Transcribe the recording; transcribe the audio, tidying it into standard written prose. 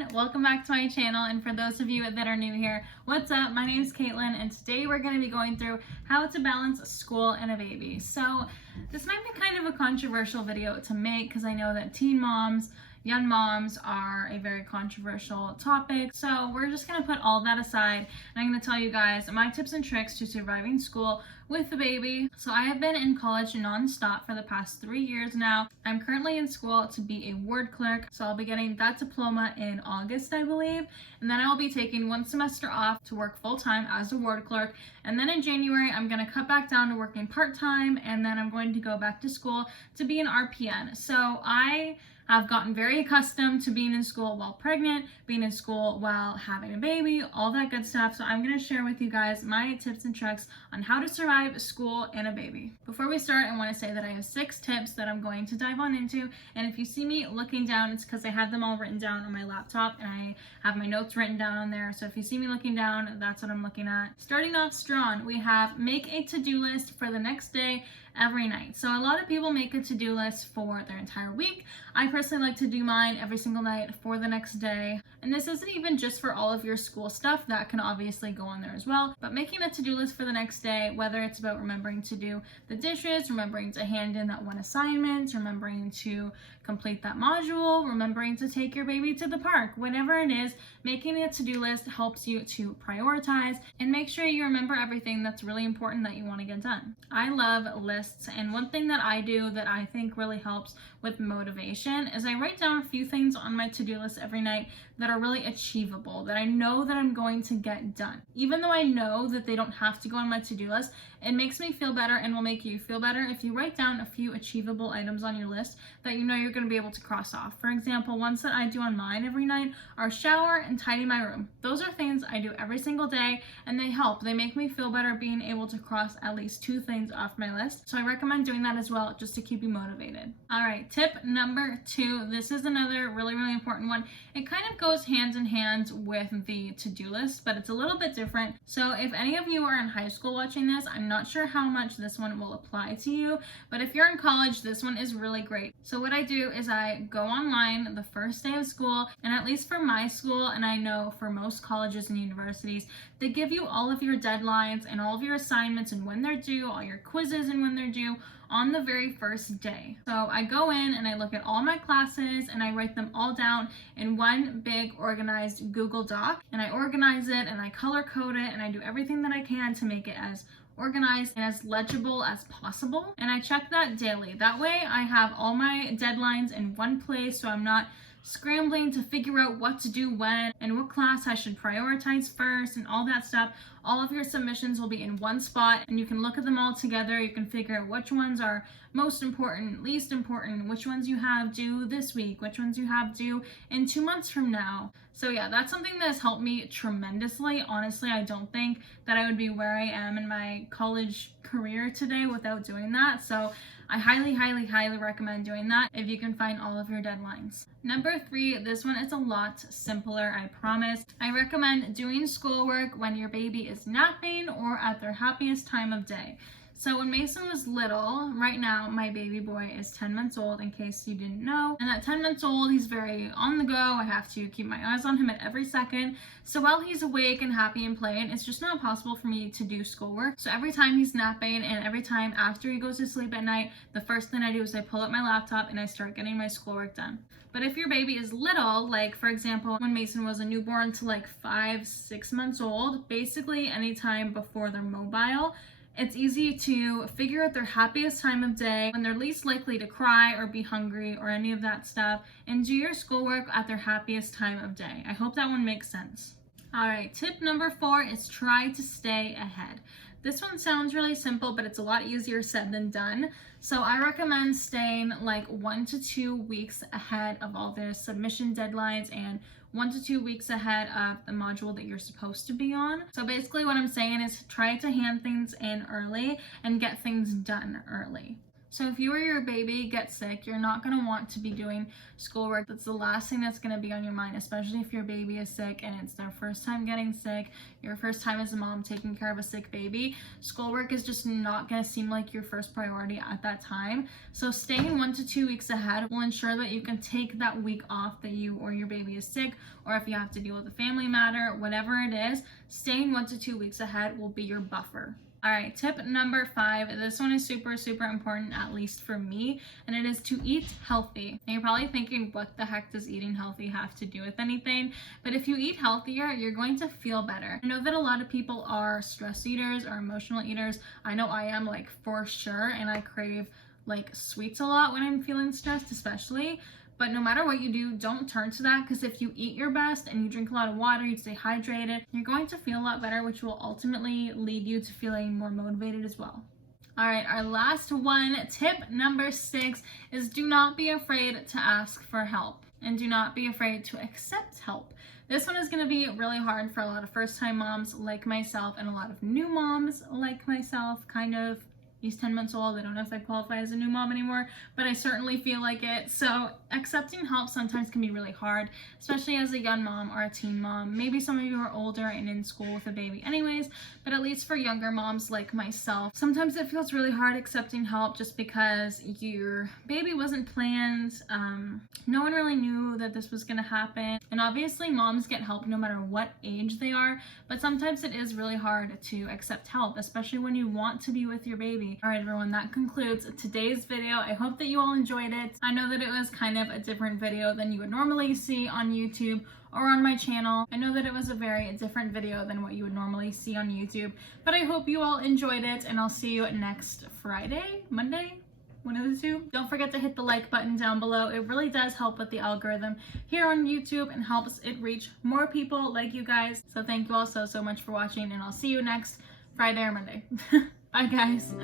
everyone, welcome back to my channel, and for those of you that are new here, what's up? My name is Caitlin, and today we're going to be going through how to balance school and a baby. So this might be kind of a controversial video to make because I know that teen moms, young moms are a very controversial topic, so we're just going to put all that aside, and I'm going to tell you guys my tips and tricks to surviving school with the baby. So I have been in college non-stop for the past 3 years now. I'm currently in school to be a ward clerk, so I'll be getting that diploma in August, I believe, and then I'll be taking 1 semester off to work full-time as a ward clerk, and then in January I'm going to cut back down to working part-time, and then I'm going to go back to school to be an RPN. So I've gotten very accustomed to being in school while pregnant, being in school while having a baby, all that good stuff. So I'm going to share with you guys my tips and tricks on how to survive school and a baby. Before we start, I want to say that I have 6 tips that I'm going to dive on into. And if you see me looking down, it's because I have them all written down on my laptop and I have my notes written down on there. So if you see me looking down, that's what I'm looking at. Starting off strong, we have make a to-do list for the next day every night. So a lot of people make a to-do list for their entire week. I personally like to do mine every single night for the next day. And this isn't even just for all of your school stuff, that can obviously go on there as well, but making a to-do list for the next day, whether it's about remembering to do the dishes, remembering to hand in that one assignment, remembering to complete that module, remembering to take your baby to the park, whatever it is, making a to-do list helps you to prioritize and make sure you remember everything that's really important that you want to get done. I love lists, and one thing that I do that I think really helps with motivation is I write down a few things on my to-do list every night that are really achievable, that I know that I'm going to get done. Even though I know that they don't have to go on my to-do list, it makes me feel better and will make you feel better if you write down a few achievable items on your list that you know you're going to be able to cross off. For example, ones that I do on mine every night are shower and tidy my room. Those are things I do every single day, and they help. They make me feel better being able to cross at least 2 things off my list. So I recommend doing that as well, just to keep you motivated. All right, tip number 2. This is another really important one. It kind of goes hand in hand with the to-do list, but it's a little bit different. So if any of you are in high school watching this, I'm not sure how much this one will apply to you, but if you're in college, this one is really great. So what I do is I go online the first day of school, and at least for my school, and I know for most colleges and universities, they give you all of your deadlines and all of your assignments and when they're due, all your quizzes and when they're due, on the very first day. So I go in and I look at all my classes and I write them all down in one big organized Google Doc, and I organize it and I color code it and I do everything that I can to make it as organized and as legible as possible, and I check that daily. That way I have all my deadlines in one place, so I'm not scrambling to figure out what to do when and what class I should prioritize first and all that stuff. All of your submissions will be in one spot, and you can look at them all together. You can figure out which ones are most important, least important, which ones you have due this week, which ones you have due in 2 months from now. So yeah, that's something that has helped me tremendously. Honestly, I don't think that I would be where I am in my college career today without doing that. So I highly recommend doing that if you can find all of your deadlines. Number 3, this one is a lot simpler, I promise. I recommend doing schoolwork when your baby is napping or at their happiest time of day. So when Mason was little, right now my baby boy is 10 months old, in case you didn't know. And at 10 months old, he's very on the go. I have to keep my eyes on him at every second. So while he's awake and happy and playing, it's just not possible for me to do schoolwork. So every time he's napping and every time after he goes to sleep at night, the first thing I do is I pull up my laptop and I start getting my schoolwork done. But if your baby is little, like for example, when Mason was a newborn to like 5-6 months old, basically anytime before they're mobile, it's easy to figure out their happiest time of day, when they're least likely to cry or be hungry or any of that stuff, and do your schoolwork at their happiest time of day. I hope that one makes sense. All right, tip number 4 is try to stay ahead. This one sounds really simple, but it's a lot easier said than done. So I recommend staying like 1 to 2 weeks ahead of all the submission deadlines and 1 to 2 weeks ahead of the module that you're supposed to be on. So basically what I'm saying is try to hand things in early and get things done early. So if you or your baby get sick, you're not going to want to be doing schoolwork. That's the last thing that's going to be on your mind, especially if your baby is sick and it's their first time getting sick, your first time as a mom taking care of a sick baby. Schoolwork is just not going to seem like your first priority at that time. So staying 1 to 2 weeks ahead will ensure that you can take that week off that you or your baby is sick, or if you have to deal with a family matter, whatever it is, staying 1 to 2 weeks ahead will be your buffer. All right, tip number 5. This one is super important, at least for me, and it is to eat healthy. Now you're probably thinking, what the heck does eating healthy have to do with anything? But if you eat healthier, you're going to feel better. I know that a lot of people are stress eaters or emotional eaters. I know I am, like, for sure, and I crave like sweets a lot when I'm feeling stressed, especially. But no matter what you do, don't turn to that, because if you eat your best and you drink a lot of water, you stay hydrated, you're going to feel a lot better, which will ultimately lead you to feeling more motivated as well. All right, our last one, tip number 6, is do not be afraid to ask for help, and do not be afraid to accept help. This one is going to be really hard for a lot of first-time moms like myself, and a lot of new moms like myself, kind of. He's 10 months old. I don't know if I qualify as a new mom anymore, but I certainly feel like it. So accepting help sometimes can be really hard, especially as a young mom or a teen mom. Maybe some of you are older and in school with a baby anyways, but at least for younger moms like myself, sometimes it feels really hard accepting help just because your baby wasn't planned. No one really knew that this was gonna happen. And obviously moms get help no matter what age they are, but sometimes it is really hard to accept help, especially when you want to be with your baby. All right, everyone, that concludes today's video. I hope that you all enjoyed it. I know that it was kind of a different video than you would normally see on YouTube or on my channel. I know that it was a very different video than what you would normally see on YouTube, but I hope you all enjoyed it, and I'll see you next Friday, Monday, one of the two. Don't forget to hit the like button down below. It really does help with the algorithm here on YouTube and helps it reach more people like you guys. So thank you all so much for watching, and I'll see you next Friday or Monday. Bye, guys.